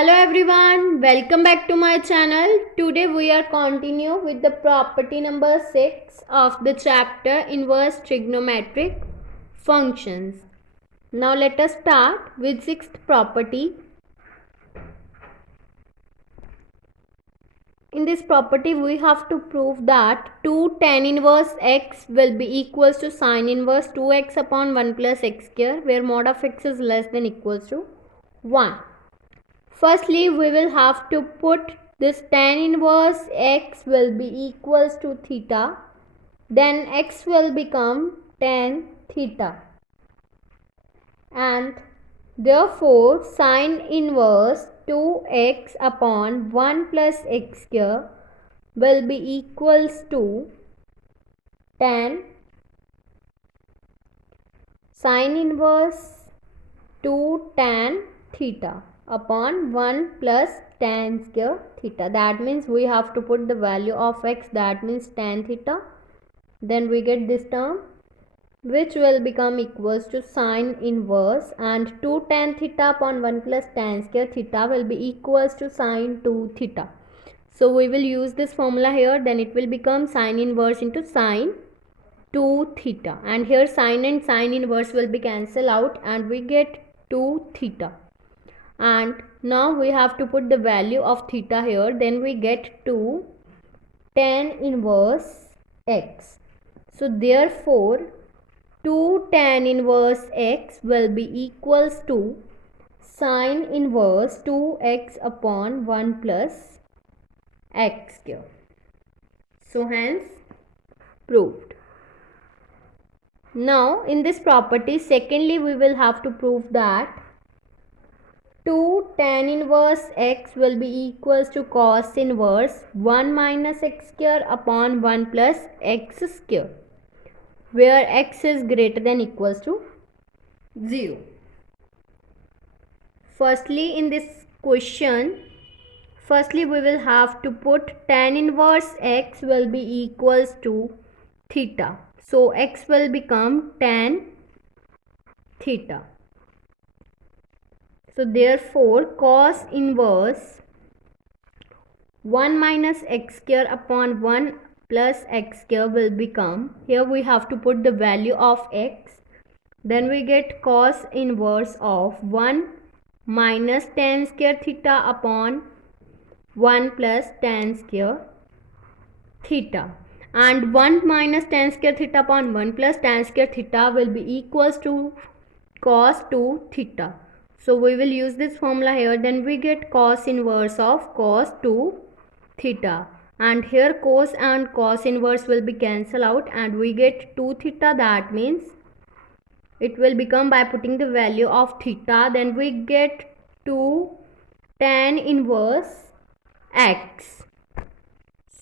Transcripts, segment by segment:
Hello everyone, welcome back to my channel. Today we are continue with the property number 6 of the chapter inverse trigonometric functions. Now let us start with sixth property. In this property we have to prove that 2 tan inverse x will be equals to sin inverse 2x upon 1 plus x square where mod of x is less than equals to 1. Firstly, we will have to put this tan inverse x will be equals to theta. Then x will become tan theta. And therefore, sin inverse 2x upon 1 plus x square will be equals to tan sin inverse 2 tan theta upon 1 plus tan square theta. That means we have to put the value of x, that means tan theta. Then we get this term which will become equals to sin inverse, and 2 tan theta upon 1 plus tan square theta will be equals to sin 2 theta. So we will use this formula here, then it will become sin inverse into sin 2 theta, and here sin and sin inverse will be cancelled out and we get 2 theta. And now we have to put the value of theta here, then we get 2 tan inverse x. So therefore 2 tan inverse x will be equals to sin inverse 2x upon 1 plus x square. So hence proved. Now in this property, secondly we will have to prove that 2 tan inverse x will be equals to cos inverse 1 minus x square upon 1 plus x square, where x is greater than equals to 0. Firstly, in this question, we will have to put tan inverse x will be equals to theta. So x will become tan theta. So therefore cos inverse 1 minus x square upon 1 plus x square will become, here we have to put the value of x, then we get cos inverse of 1 minus tan square theta upon 1 plus tan square theta, and 1 minus tan square theta upon 1 plus tan square theta will be equals to cos 2 theta. So we will use this formula here, then we get cos inverse of cos 2 theta, and here cos and cos inverse will be cancelled out and we get 2 theta. That means it will become, by putting the value of theta, then we get 2 tan inverse x.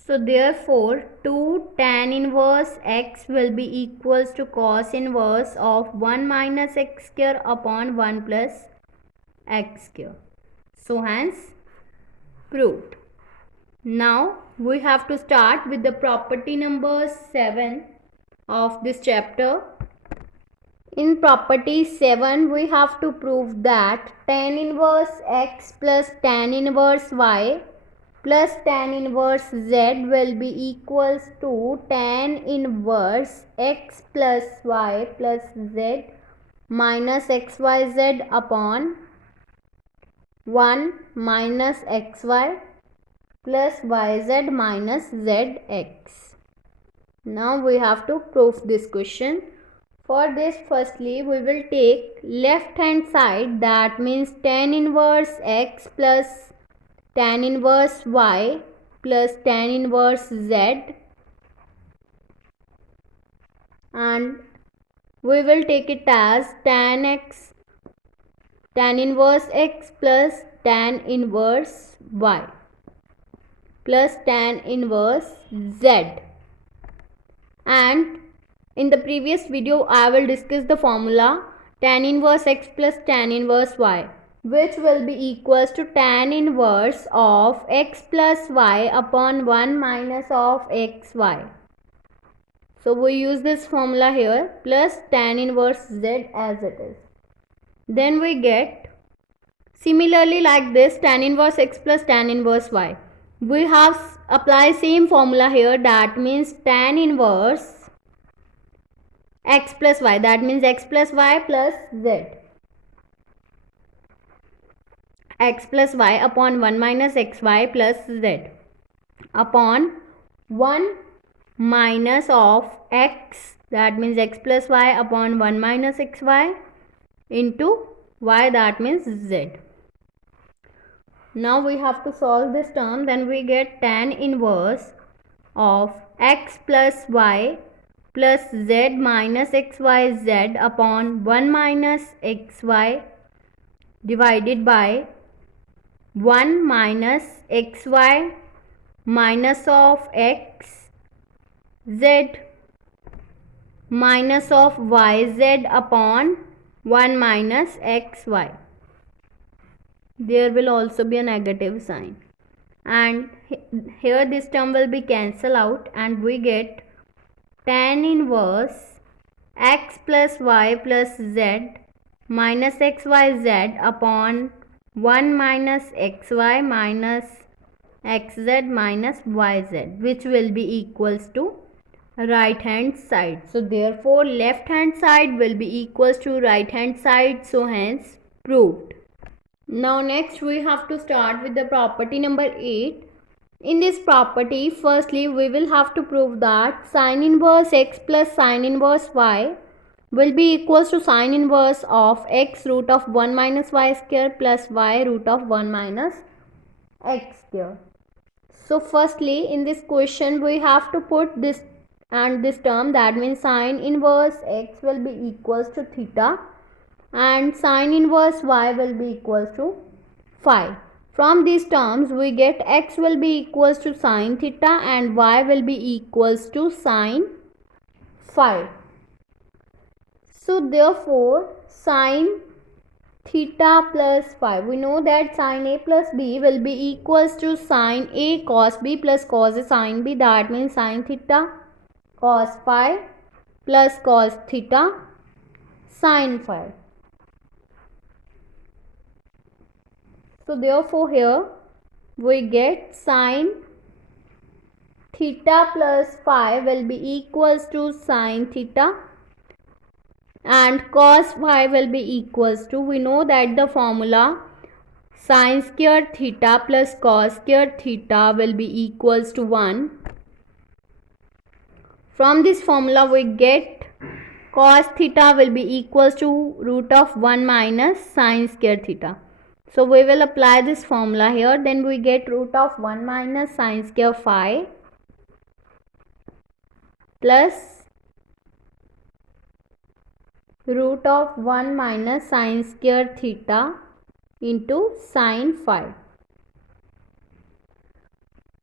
So therefore 2 tan inverse x will be equals to cos inverse of 1 minus x square upon 1 plus x square. So hence proved. Now we have to start with the property number 7 of this chapter. In property 7 we have to prove that tan inverse x plus tan inverse y plus tan inverse z will be equals to tan inverse x plus y plus z minus xyz upon 1 minus xy plus yz minus zx. Now we have to prove this question. For this, firstly we will take left hand side, that means tan inverse x plus tan inverse y plus tan inverse z, and we will take it as tan inverse x plus tan inverse y plus tan inverse z. And in the previous video I will discuss the formula tan inverse x plus tan inverse y, which will be equals to tan inverse of x plus y upon 1 minus of xy. So we use this formula here, plus tan inverse z as it is. Then we get Similarly, like this, tan inverse x plus tan inverse y. We have apply same formula here, that means tan inverse x plus y, that means x plus y plus z. X plus y upon 1 minus xy plus z upon 1 minus of x, that means x plus y upon 1 minus xy into y, that means z. Now we have to solve this term, then we get tan inverse of x plus y plus z minus xyz upon 1 minus xy divided by 1 minus xy minus of x z minus of yz upon 1 minus xy. There will also be a negative sign, and here this term will be cancelled out, and we get tan inverse x plus y plus z minus xyz upon 1 minus xy minus xz minus yz, which will be equals to right hand side. So therefore left hand side will be equals to right hand side, so hence proved. Now next we have to start with the property number 8. In this property, firstly we will have to prove that sin inverse x plus sin inverse y will be equals to sin inverse of x root of 1 minus y square plus y root of 1 minus x square. So firstly in this question we have to put this and this term, that means sin inverse x will be equals to theta and sin inverse y will be equals to phi. From these terms we get x will be equals to sin theta and y will be equals to sin phi. So therefore sin theta plus phi, we know that sin a plus b will be equals to sin a cos b plus cos a sin b, that means sin theta cos phi plus cos theta sin phi. So therefore here we get sin theta plus phi will be equals to sin theta and cos phi will be equals to, we know that the formula sin square theta plus cos square theta will be equals to 1. From this formula we get cos theta will be equals to root of 1 minus sin square theta. So we will apply this formula here, then we get root of 1 minus sin square phi plus root of 1 minus sin square theta into sin phi.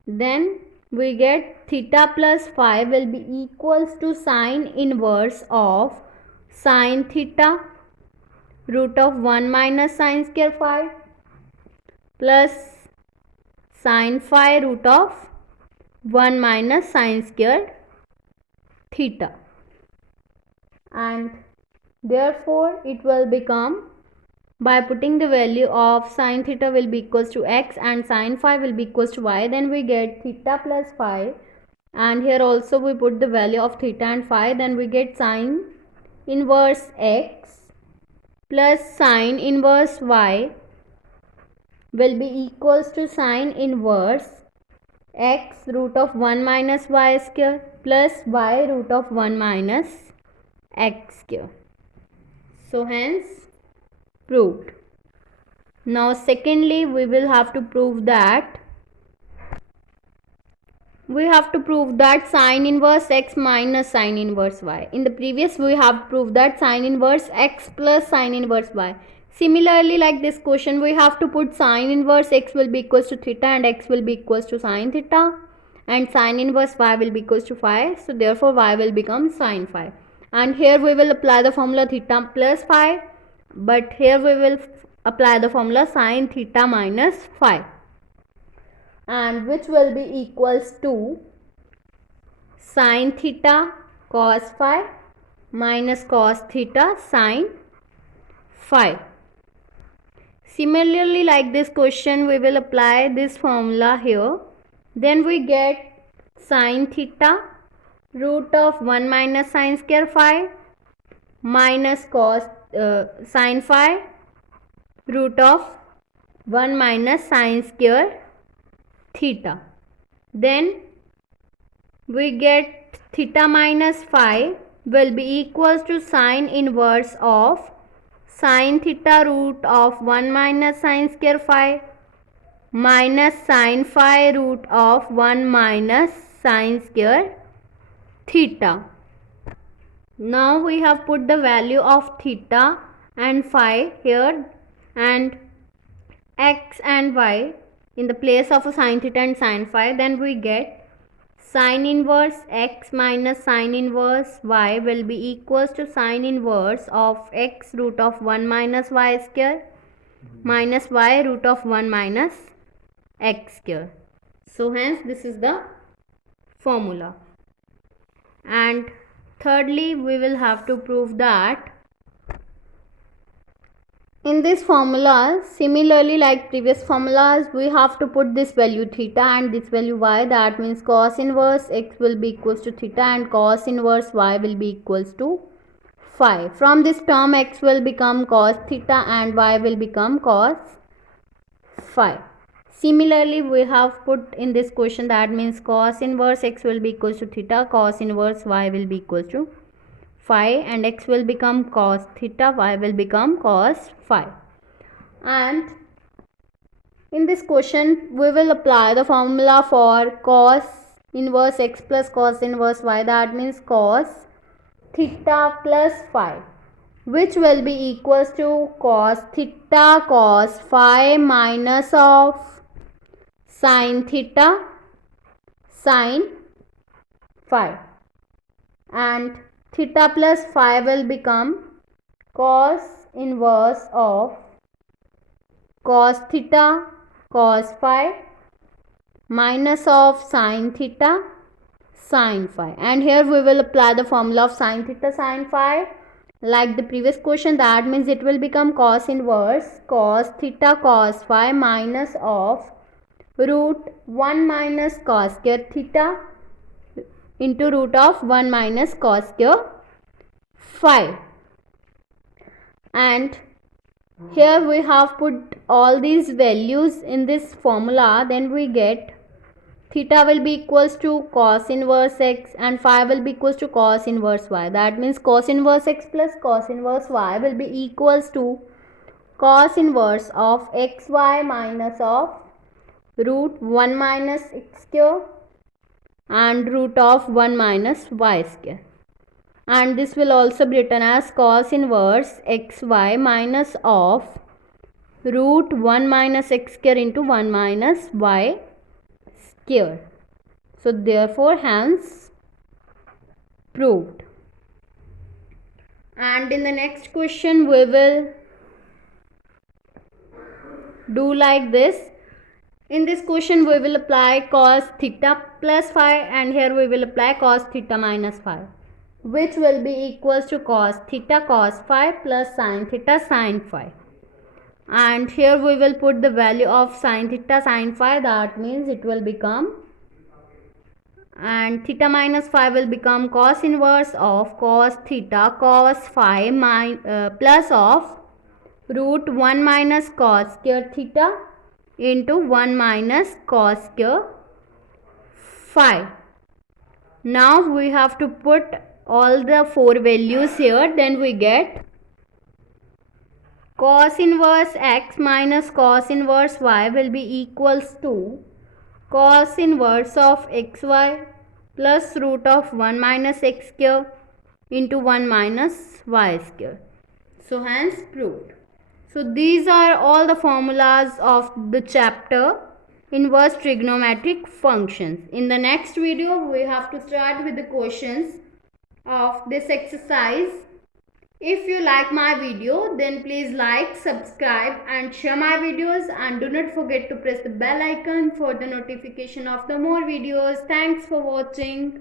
Then we get theta plus phi will be equals to sin inverse of sin theta root of 1 minus sin square phi plus sin phi root of 1 minus sin square theta, and therefore it will become, by putting the value of sin theta will be equals to x and sin phi will be equals to y, then we get theta plus phi, and here also we put the value of theta and phi, then we get sin inverse x plus sin inverse y will be equals to sin inverse x root of 1 minus y square plus y root of 1 minus x square. So hence proved. Now secondly we will have to prove that sin inverse x minus sin inverse y. In the previous we have proved that sin inverse x plus sin inverse y. Similarly, like this question, we have to put sin inverse x will be equals to theta and x will be equals to sin theta and sin inverse y will be equals to phi. So therefore y will become sin phi. And here we will apply the formula theta plus phi, but here we will apply the formula sin theta minus phi, and which will be equals to sin theta cos phi minus cos theta sin phi. Similarly, like this question, we will apply this formula here. Then we get sine theta root of 1 minus sine square phi minus cos sine phi root of 1 minus sine square theta. Then we get theta minus phi will be equals to sine inverse of sine theta root of 1 minus sine square phi minus sine phi root of 1 minus sine square theta. Now we have put the value of theta and phi here and x and y in the place of a sine theta and sine phi. Then we get sine inverse x minus sine inverse y will be equals to sine inverse of x root of 1 minus y square minus y root of 1 minus x square. So hence this is the formula. And thirdly, we will have to prove that in this formula, similarly like previous formulas, we have to put this value theta and this value y. That means cos inverse x will be equals to theta and cos inverse y will be equals to phi. From this term, x will become cos theta and y will become cos phi. Similarly, we have put in this question, that means cos inverse x will be equals to theta, cos inverse y will be equals to phi, and x will become cos theta, y will become cos phi. And in this question, we will apply the formula for cos inverse x plus cos inverse y. That means cos theta plus phi, which will be equals to cos theta cos phi minus of sin theta sin phi, and theta plus phi will become cos inverse of cos theta cos phi minus of sin theta sin phi. And here we will apply the formula of sin theta sin phi like the previous question. That means it will become cos inverse cos theta cos phi minus of root 1 minus cos square theta into root of 1 minus cos square phi. And here we have put all these values in this formula. Then we get theta will be equals to cos inverse x and phi will be equals to cos inverse y. That means cos inverse x plus cos inverse y will be equals to cos inverse of xy minus of root 1 minus x square and root of 1 minus y square. And this will also be written as cos inverse xy minus of root 1 minus x square into 1 minus y square. So therefore hence proved. And in the next question we will do like this. In this question we will apply cos theta plus phi, and here we will apply cos theta minus phi, which will be equals to cos theta cos phi plus sin theta sin phi. And here we will put the value of sin theta sin phi. That means it will become, and theta minus phi will become cos inverse of cos theta cos phi plus of root 1 minus cos square theta into 1 minus cos square phi. Now we have to put all the four values here. Then we get cos inverse x minus cos inverse y will be equals to cos inverse of xy plus root of 1 minus x square into 1 minus y square. So hence proved. So these are all the formulas of the chapter inverse trigonometric functions. In the next video we have to start with the questions of this exercise. If you like my video, then please like, subscribe and share my videos, and do not forget to press the bell icon for the notification of the more videos. Thanks for watching.